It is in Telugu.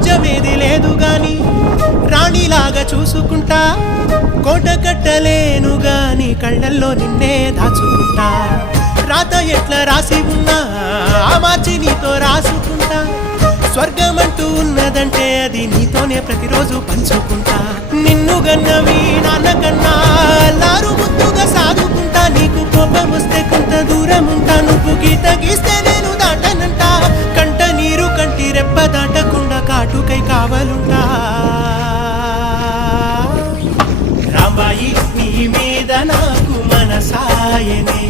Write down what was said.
రాజ్యమేది లేదు గాని రాణిలాగా చూసుకుంటా కోట కట్టలేను గాని కళ్ళల్లో నిన్నే దాచుకుంటా రాత ఎట్లా రాసి ఉన్నా మార్చి నీతో రాసుకుంటా స్వర్గమంటూ ఉన్నదంటే అది నీతోనే ప్రతిరోజు పంచుకుంటా నిన్ను గన్నవి నాన్నకన్నా లారు ముద్దుగా సాదుకుంటా నీకు కోపం వస్తే కొంత దూరం ఉంటా నువ్వు గీత గీస్తే నేను దాటనంటా కంట నీరు కంటి రెప్ప దాటకుండా కాటుకై కావలుంటా రాంబాయి నీ మీద నాకు మనసాయనే